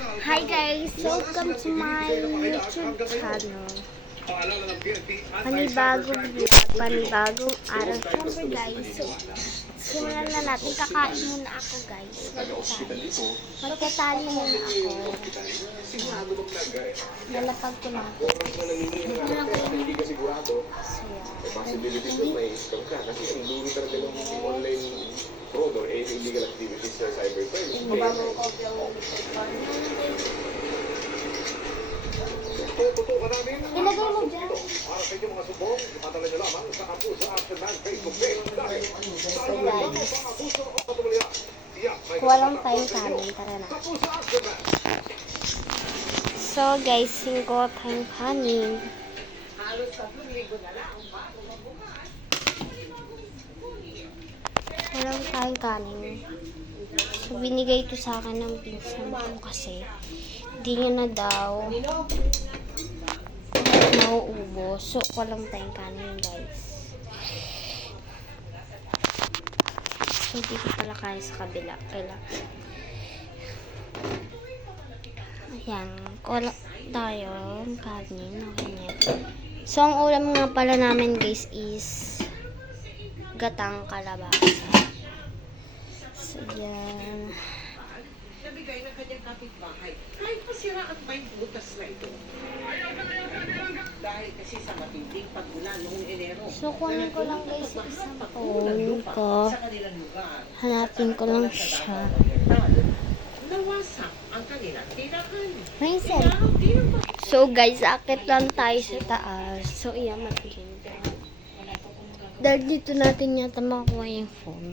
Hi guys, welcome to my YouTube channel. Panibagong vlog, panibagong araw. Siyempre guys, so simulan na natin. Kakain muna ako guys. Magtatali muna ako. Lalapag ko lang. Dito lang kayo. Fraud or any illegal activities sa cybercrime. Tututukan namin Ilagay mo dyan. para sa inyong mga subong, ipadala nyo lamang sa Abuso Action Man Facebook page dahil sa inyo lamang ang abuso o patuloyan. Kuha lang tayong kanin. Tara na. Abuso Action Man. So guys, 5 tayong kanin. Walang tayong kanin. So, binigay ito sa akin ng pinsan ko kasi hindi niya na daw mauubos. So, walang tayong kanin, guys. So, hindi ko pala kaya sa kabila. Kailangan. Ayan. Wala tayo kanin. Okay na. So, ang ulam nga pala namin, guys, is gatang kalabasa. So, yan. Nabigay ng kanyang kapitbahay. Kahit masiraan pa yung butas na ito. Dahil kasi sa matinding pag-ulan noong Enero. So, kunin ko lang guys yung isang phone ko. Sa kanilang lugar. Hanapin ko lang siya. Nawasak ang kanilang tirahan. May cell. So, guys, akit lang tayo sa taas. So, iyan, matilim. Dahil dito natin yata makuha yung phone.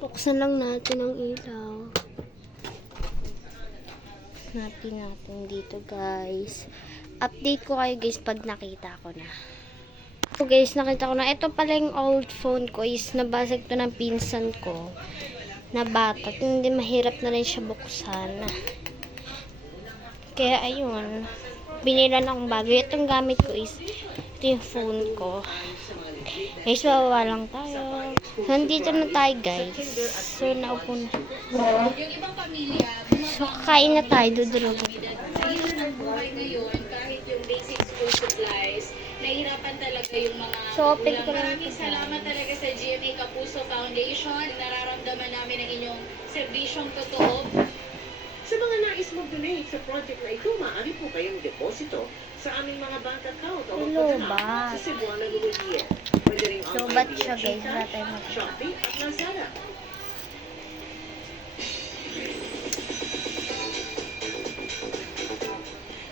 Buksan lang natin ang ilaw. Natin dito, guys. Update ko kayo, guys, pag nakita ko na. So, guys, nakita ko na. Ito pala yung old phone ko is nabasag to ng pinsan ko na bata. Hindi mahirap na rin siya buksan. Kaya, ayun. Binilan akong bago. Itong gamit ko is ito yung phone ko. Guys, bababa lang tayo. So, nandito na tayo, guys. So, naupo na. Yung ibang pamilya, So, kakain na tayo. Dudurugin. sa hirap ng buhay ngayon, kahit yung basic school supplies, nahihirapan talaga yung mga So, open ko lang Maraming ito, salamat talaga sa GMA Kapuso Foundation. Nararamdaman namin ang inyong serbisyong totoo. Sa mga nais mag-donate sa project na ito, maaari po kayong deposito sa aming mga bank account o Hello, magpadala ba? sa Cebuana Luwalier. Pwede rin So, online ba't via siya, guys? GCash, Wala tayong makita. Shopee at Lazada.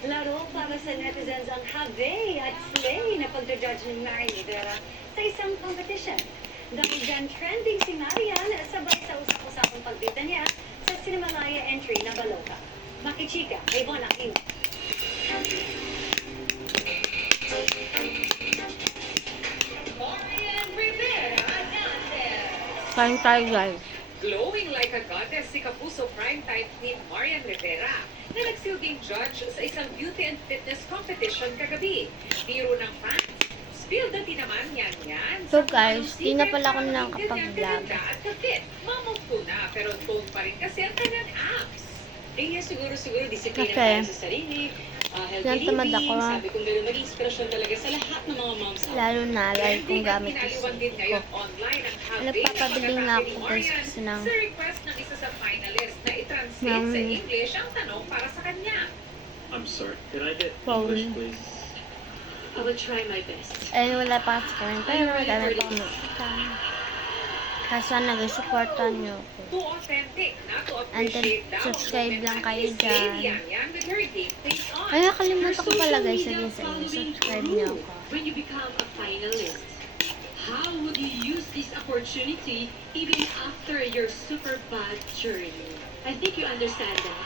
Laro para sa netizens ang habe at slay na pagdajudge ni Marian Rivera sa isang competition. Dahil dyan trending si Marian sabay sa usap-usapang pagbita niya sa Cinemalaya entry na Baloka. Makichika, Avon Aquino. Marian Rivera dances. Kain tayo, guys. Glowing like a goddess si Kapuso primetime queen Marian Rivera na nagsilbing judge sa isang beauty and fitness competition kagabi. Biro ng fans, spill the tea naman yan. So, guys, di na pala ako nakakapag-vlog. At kapit, mamampo na pero toned pa rin kasi ang kanyang abs. Eh, siguro disiplina Kasi, para sa sarili. Healthy tamad living, ako. sabi kong gano'n, maging inspirasyon talaga sa lahat ng mga moms. Lalo na, lalo kong gamit yung Pinaliwan din cellphone ngayon ko. online ang Nagpapabili nga ako, guys, kasi ng sa request ng isa sa finalist na i-translate ng sa English ang tanong para sa kanya. I'm sorry. Can I get phone. English, please? I will try my best. Eh, wala pa kasi kami. Pero dami pa kami. Kaso nag-supportan nyo ako. Too authentic, not to And appreciate then, daw. subscribe lang kayo Miss dyan. Lady Yan with her game face on. Ay, nakalimutan ko pala guys, sabihin sa inyo. Subscribe nyo ako. When you become a finalist, how would you use this opportunity even after your super bad journey? I think you understand that.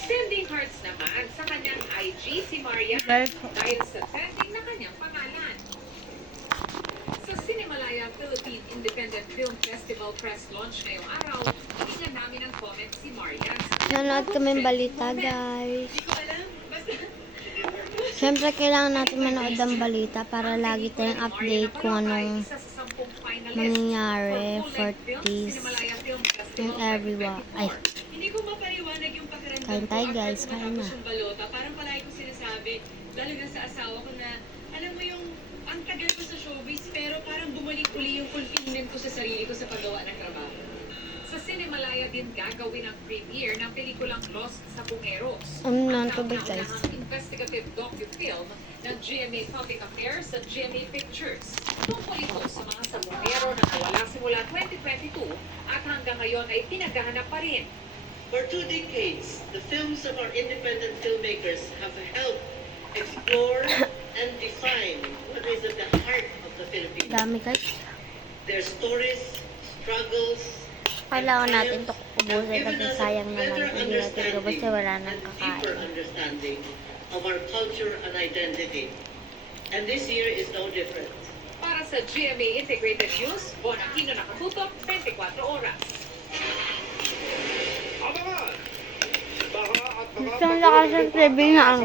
Sending hearts naman sa kanyang IG si Marian Guys, dahil sa trending na kanyang pangalan. Sa Cinemalaya Philippine Independent Film Festival press launch ngayong araw, binigyan namin ng comment si Marian. nanood kami ng balita guys. Siyempre, kailangan natin manood ng balita para lagi tayong update kung anong nangyayari. for this yung everyone. Ay, Hindi ko mapaliwanag yung pakiramdam kain tayo ko guys, after kain na. matapos yung balota. Parang palagi ko sinasabi, lalo na sa asawa ko na, alam mo yung, ang tagal ko sa showbiz, pero parang bumalik uli yung fulfillment ko sa sarili ko sa paggawa ng trabaho. Sa Cinemalaya din gagawin ang premiere ng pelikulang Lost sa Bungeros. Ano na Ang ito ba guys? kauna-unahang investigative docu-film ng GMA Public Affairs at GMA Pictures. Tungkol ito sa mga sabungero na nawala simula 2022 at hanggang ngayon ay pinaghahanap pa rin. For 2 decades, the films of our independent filmmakers have helped explore and define what is at the heart of the Philippines. Dami guys. Their stories, struggles, Kailangan natin ito ubusin kasi sayang naman. Hindi natin ito kasi wala nang deeper kakain. understanding of our culture and identity. And this year is no different. Para sa GMA Integrated News, Bon Aquino nakatutok, 24 oras. Abangan! Baha at mga Gusto nila kasi ang TV na ang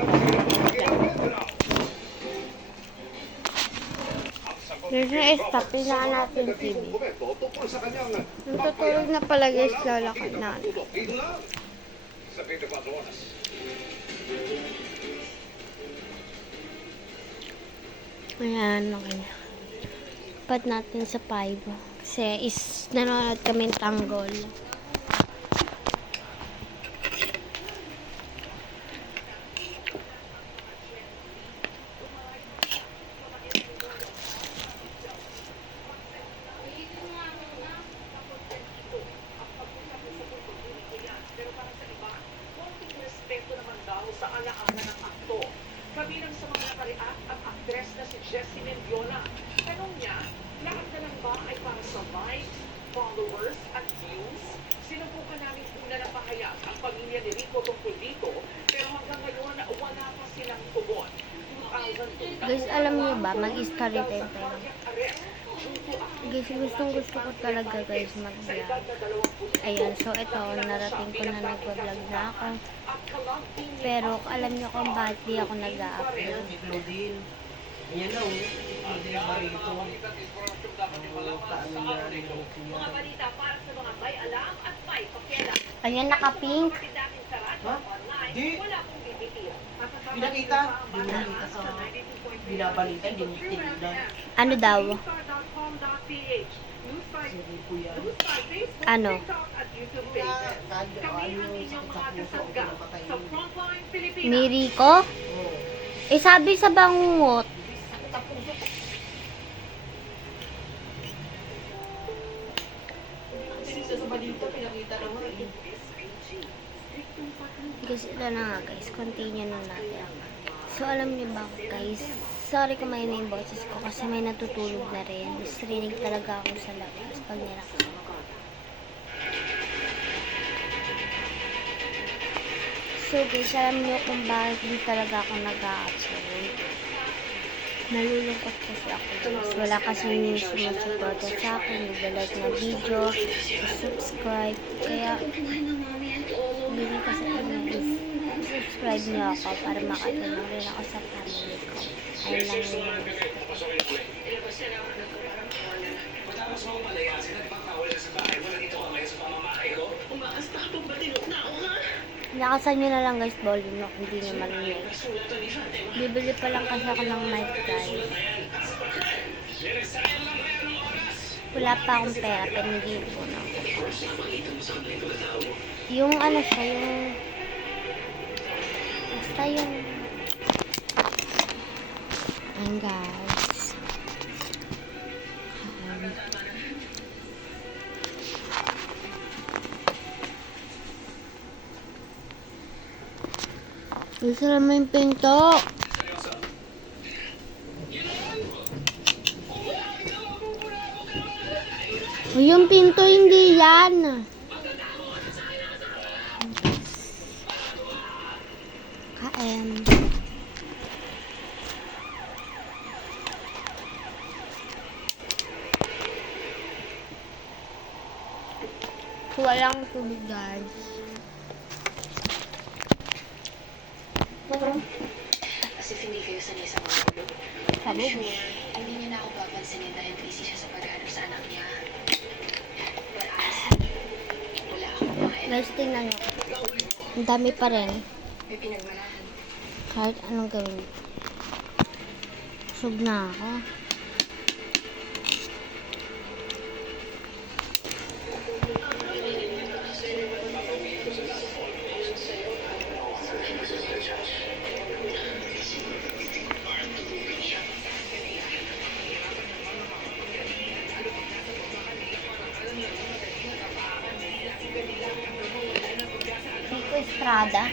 Guys, na-stop. Pinaan natin yung TV. Tungkol sa kanyang Natutulog na pala guys, lalakad na. dito lang sa 24 oras. Ayan, okay na. Pat natin sa 5. Kasi nanonood kami ng tanggol. Pero para sa iba, konting respeto naman daw sa alaala ng akto. Kabilang sa mga nakariak ang actress na si Jessie Mendiola. Tanong niya, lahat na lang ba ay para sa likes, followers, at views? Sinubukan namin una na pahayag ang pamilya ni Rico tungkol dito, pero hanggang ngayon wala pa silang tugon. 2002, Guys, alam niyo ba, mag-story time tayo. Guys, gusto ko talaga guys mag-vlog. Ayan, so ito, narating ko na nag-vlog na ako. Pero alam niyo kung bakit di ako nag-upload. Ayan na, hindi ba rito? Mga balita para sa mga may alam at may pakialam. Ayan, naka-pink. Ha? Di. Wala pong bibitiyo. Pinakita? Hindi mo nakita sa binabalita, hindi mo tinignan. Ano daw? Sige po yan. Ano? Kami ang inyong mga kasangga sa Frontline Pilipinas. Miri ko? Oo. Eh, sabi sa bangungot. Sinisa sa balita, pinakita naman. Guys, ito na nga guys. Continue na natin. So, alam niyo ba guys? Sorry kung may yung boses ko kasi may natutulog na rin. Rinig talaga ako sa labas pag nilaksan ko. So guys, alam niyo kung bakit di talaga ako nag-upload. Nalulungkot kasi ako guys. Wala kasi sumusuporta sa akin. Nag-like na video. Subscribe. Kaya, hindi kasi ano is subscribe niyo ako para makatulong rin ako sa family ko. Ayun lang yun. Lakasan nyo na lang guys, volume no, hindi nyo marinig. Bibili pa lang kasi ako ng mic guys. Wala pa akong pera, pero hindi po na ako. Yung ano siya, yung... Basta yung... Ayan guys. Isara mo yung pinto. Yung pinto hindi yan. Kain. Walang tubig guys. Kasi hindi kayo sanay sa mga gulo. Sabi mo. Sure, hindi niya na ako papansinin dahil busy siya sa paghanap sa anak niya. Guys, tingnan nyo. Ang dami pa rin. May pinagmanahan. Kahit anong gawin. Busog na ako. Nico Estrada.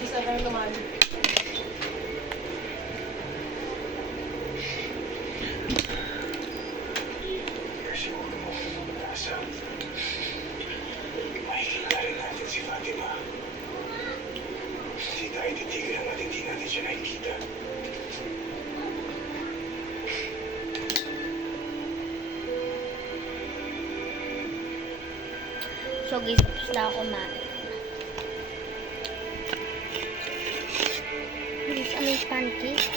Isa ka na naman. Siguro mo kung mag-asa. Makikita rin natin si Fatima. Hindi tayo titigil hanggat hindi natin siya nakikita. So guys, tapos na ako kumain. Guys, ano yung pancake?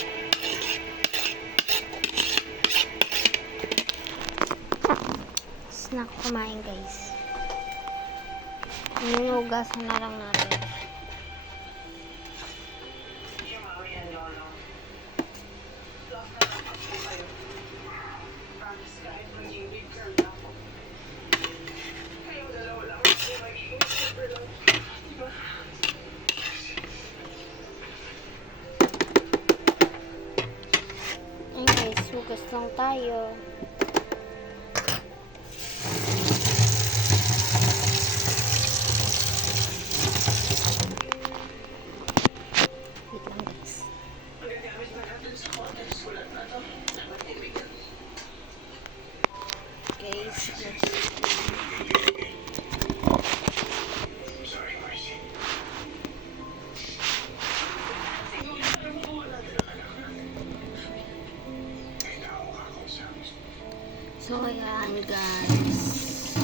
Tapos na ako kumain guys. Ninugasan na lang natin. Ayun guys, hugas lang tayo. Wait lang guys. Guys, Sorry, Marcy. Ngayon na ako kakausap. so ayan guys.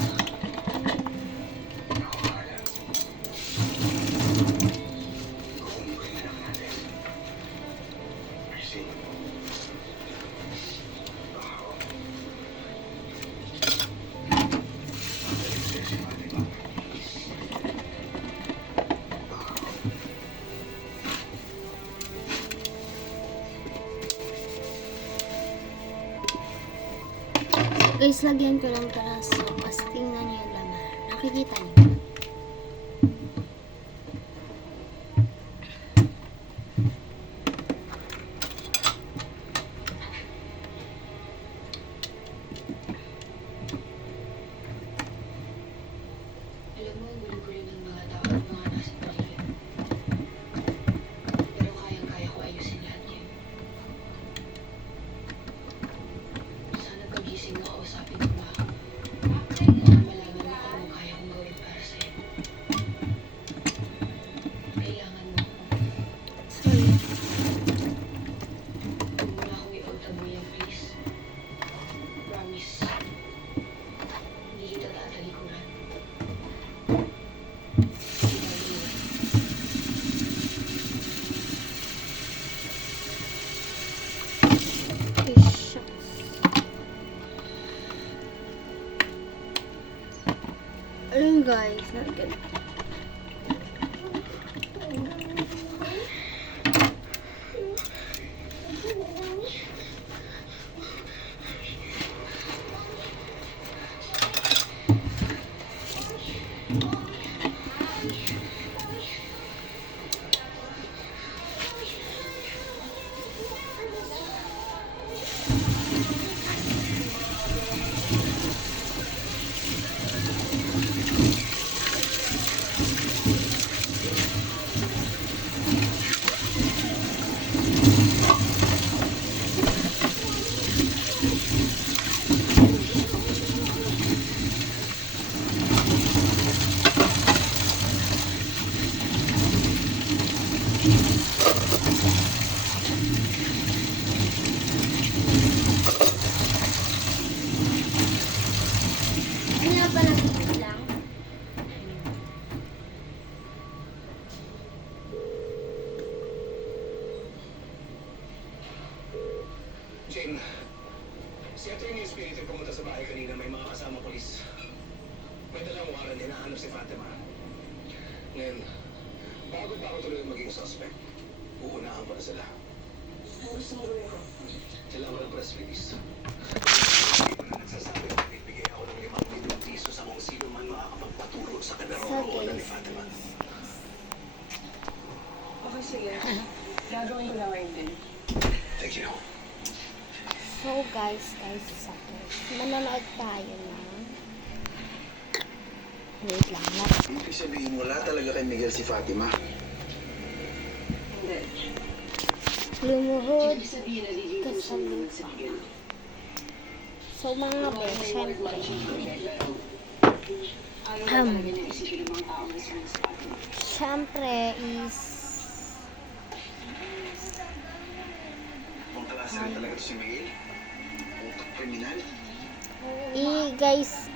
Marcy. Guys, lagyan ko lang para sa kasi tingnan niyo yung laman. Nakikita niyo. Alam mo, ang gulo-gulo ng mga tao at mga nasa paligid. Pero kayang-kaya ko ayusin lahat yan. Sana pagising mo, kausapin mo ako. Malaman mo kung ano kaya kong gawin para sa'yo. Kailangan mo ako. So, yun. Huwag mo na akong ipagtabuyan, please. Promise. Hindi kita tatalikuran. Fish. Ayun guys, nalagyan. Jane, si Atty. Espiritu pumunta sa bahay kanina, may mga kasama polis. May dalang waran, hinahanap si Fatima. Ngayon, bago pa ako tuloy maging suspect, uunahan ko na sila. Gusto mo gawin ko? Kailangan ng press release. Hindi ko na nagsasabi na bibigay ako ng 5 milyong piso sa kung sino man makakapagpaturo sa kanaroroonan ni Fatima. Okay, sige. Gagawin ko na ngayon din. Thank you. So guys, manonood tayo ng... Wait lang, Ibig sabihin, wala talaga kay Miguel si Fatima. Hindi. lumuhod Ibig sabihin, nagiging puso mo naman si Miguel. So mga be, syempre, Ayaw na talaga niya isipin ng mga tao na sila sa atin. syempre is, Kung talas rin talaga ito si Miguel, utak kriminal. guys,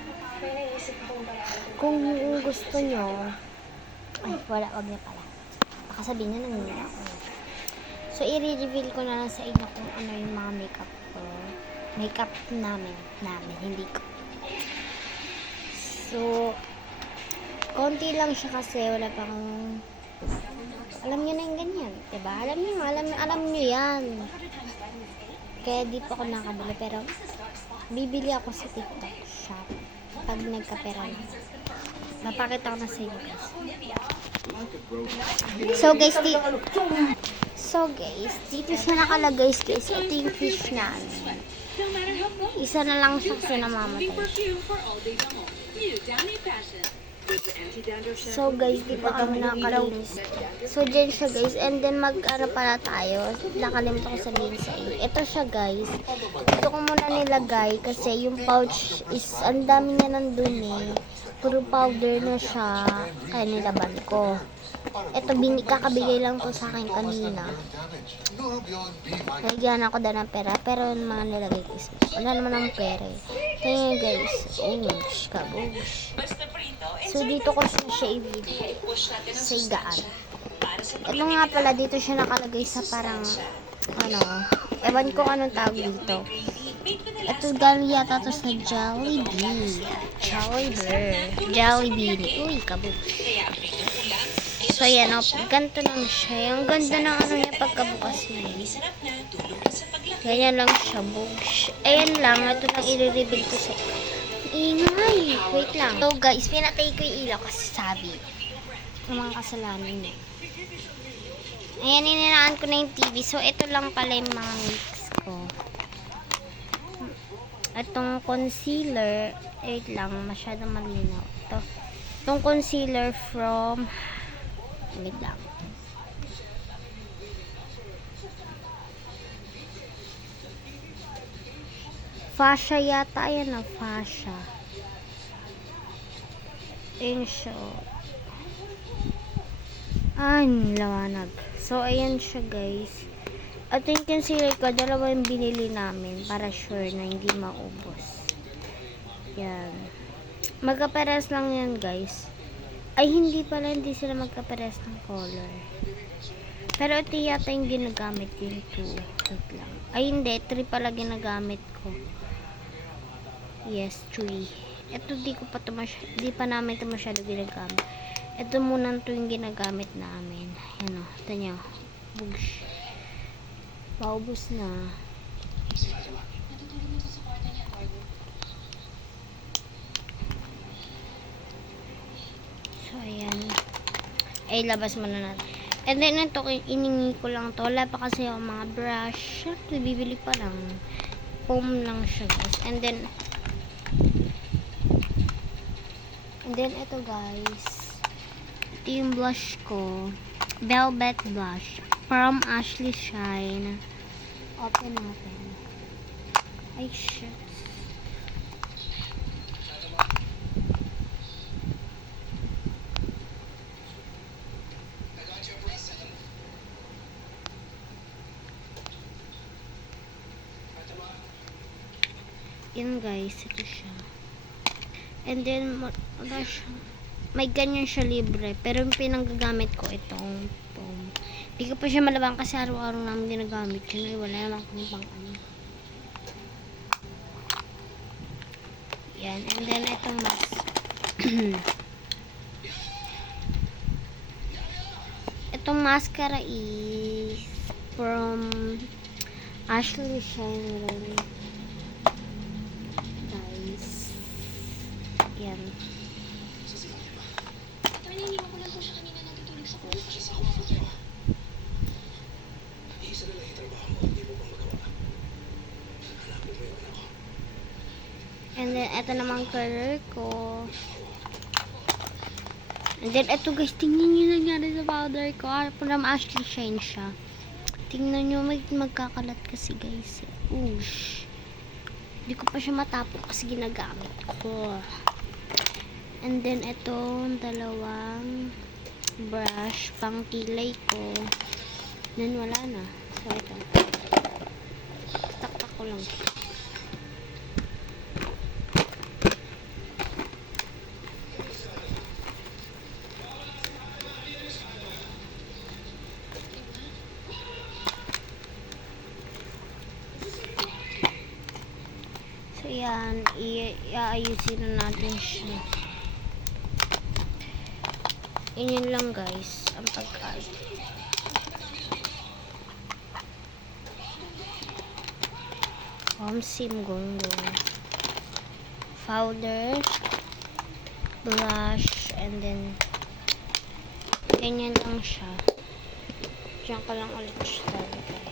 kung gusto nyo, ay wala, wag niya pala, baka sabihin niya nangyayari ako. So i-reveal ko na lang sa inyo kung ano yung mga makeup ko, makeup namin, hindi ko. So konti lang siya kasi wala pang, alam niyo na yung ganyan, diba? Alam niyo yan. Kaya di pa ako nakabili, pero bibili ako sa TikTok shop pag nagkapera na. Mapakita ko na sa inyo guys. So guys, dito siya nakalagay guys. Ito yung fish namin. Isa na lang siya kasi namamatay. So guys, di pa kami nakakalinis. So dyan siya guys. And then mag-ano pala tayo. Nakalimutan ko sabihin sa inyo. Ito siya guys. Ito ko muna nilagay kasi yung pouch is ang dami niya ng dumi. Puro powder na siya. Kaya nilaban ko. Ito kakabigay lang to sa akin kanina. Nagyan ako dahil ng pera. Pero yung mga nilagay guys, wala naman ng pera eh. Kaya guys, kabush. So dito ko siya i-video sa higaan. Ito nga pala, dito siya nakalagay sa parang ano, ewan ko anong tawag dito. Ito galing yata to sa Jollibee. Uy, kabush. So yan o, ganito lang siya. Yung ganda ng ano niya pagkabukas niya. Ganyan lang siya, bugs. Ayan lang, ito lang i-reveal ko sa ingay. Wait lang. So guys, pinatay ko yung ilaw kasi sabi ng mga kasalanan niya. Ayan, ininaan ko na yung TV. So ito lang pala yung mga mix ko. Itong concealer, wait lang, masyadong malinaw. Itong concealer from... Wait lang. Fascia yata. Ayan na, fascia. Ayan siya. Lawanag. So, ayan siya guys. At yung concealer ko, dalawa yung binili namin para sure na hindi maubos. Yan. Magkapares lang yan guys. Ay, hindi pala, hindi sila magkapares ng color. Pero ito yata yung ginagamit yung 2. Wait lang. Ay, hindi. 3 pala ginagamit ko. Yes, 3. Ito, di pa namin ito masyado ginagamit. Ito muna ito yung ginagamit namin. Yan o. Ito nyo. Bugs. Paubos na. So, ayan. Ay, labas muna natin. And then, ito, iningi ko lang to. Wala pa kasi yung mga brush. Ito, bibili pa lang. Foam lang siya, guys. And then, ito, guys. Ito yung blush ko. Velvet blush. From Ashley Shine. Open natin. Ay, shit. Yan guys, ito siya. And then, wala siya. May ganyan siya libre. Pero yung pinanggagamit ko itong foam. Hindi ko pa siya malabang kasi araw-araw namin ginagamit yun. Ay, wala naman kung pang ano. Yan. And then, itong mask. Itong mascara is from Ashley Shine. Guys. Yan. Naniniwan ko lang po siya kanina natutulog sa coach. Kasi ako ang tayo. Iisa na lang yung trabaho mo. Hindi mo ba magawa? Hanapin mo yung anak ko. And then, ito namang color ko. And then, ito guys, tingnan nyo nangyari sa powder ko. From Ashley Shine siya. Tingnan nyo, magkakalat kasi guys. Oosh. Hindi ko pa siya matapok kasi ginagamit ko. And then, itong dalawang brush pang kilay ko. Then, wala na. So, ito. Taktak ko lang. So, yan. Iayusin na natin siya. Yun lang guys. Ang pagkain. Sim gonggong. Powder. Brush. And then, ganyan lang siya. Diyan ka lang ulit siya talagay.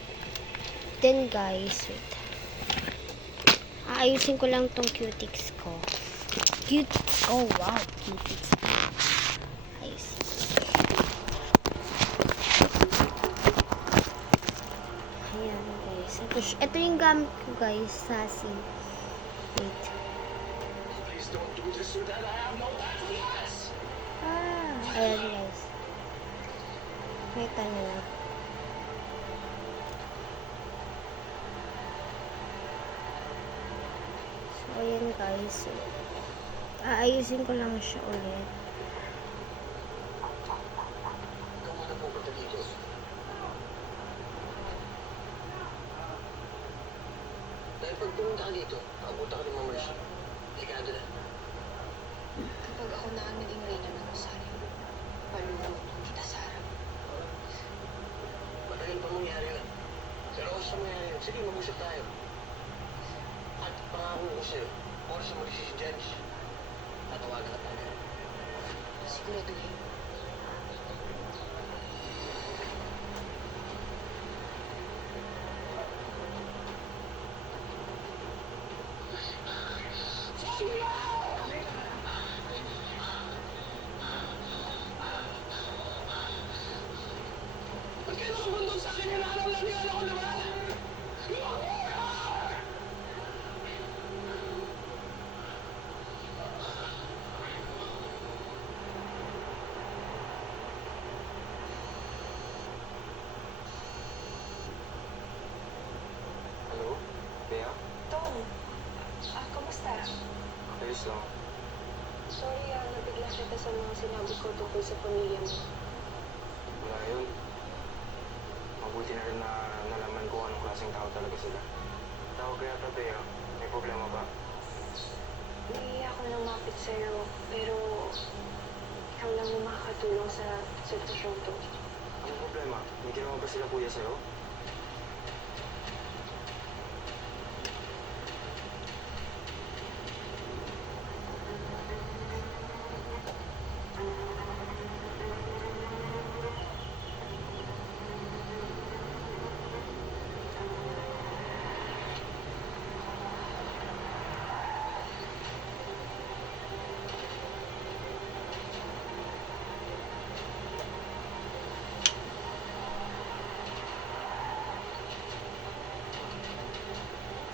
Then guys, wait. Aayusin ko lang tong cutics ko. Cutics. Oh wow, cutics. Ayusin. Ayan guys. Ito yung gamit ko guys. Sassy. Wait. Please don't do this with that. I have no time for this. Ayan guys. Wait na lang. So, ayan guys. Aayusin ko lang siya ulit. Ikaw muna pupunta dito. Dahil pag pumunta ka dito, nakabuta ka ni Mama Mercy. Delikado na. Kapag ako na ang naging reyna ng Rosario, palulutong kita sa harap. Matagal pa mangyari yun. Pero kung sa mangyari yun, sige, mag-usap tayo. At pangako ko sa'yo, oras na mag-isip si Judge, tatawagan ka tayo. Siguraduhin. Ba't kayo nakabundok sa akin? Hinahanap lang yung anak ko naman! Hello? Bea? Tom, kamusta? Ayos lang. Sorry, nabigla kita sa mga sinabi ko tungkol sa pamilya mo. Wala yun. Mabuti na rin na nalaman ko anong klaseng tao talaga sila. Tawag kaya ta, Bea. May problema ba? Nahiya ako lumapit sa'yo, pero ikaw lang yung makakatulong sa sitwasyon to. Anong problema? May ginawa ba sila kuya sa'yo?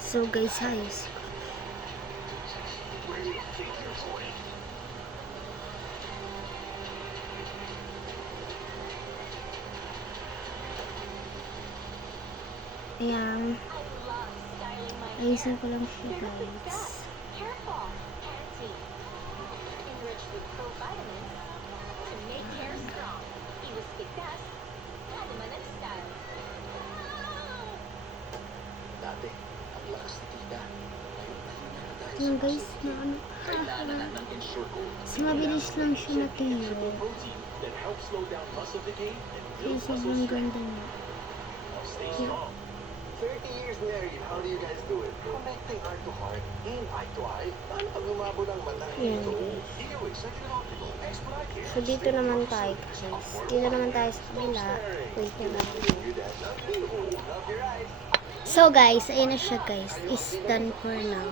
So guys, ayos. Ayan. Ayusin ko lang siya guys. Dati, ang lakas ni tita. Ngayon, mahina na dahil Yung guys, na ano. Mas mabilis lang siya matiro. Kaya sobrang ganda niya. Cute. 30 years married, how do you guys do it? Connecting heart to heart, in eye to eye. Paano pag lumabo ng mata? Yan. So, dito naman tayo, guys. Dito naman tayo sa kabila. Wait na lang. So, guys, ayun na siya, guys. Is done for now.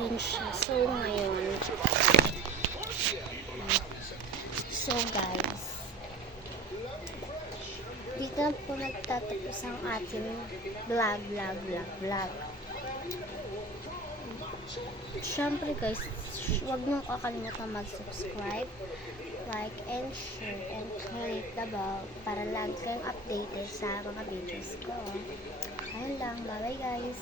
Ayun siya. So, ngayon. So, guys. Dito na po nagtatapos ang ating vlog. Siyempre guys, huwag nyo kakalimutan mag-subscribe, like, and share, and click the bell para lagi kayong updated sa mga videos ko. Ayun lang, bye bye guys!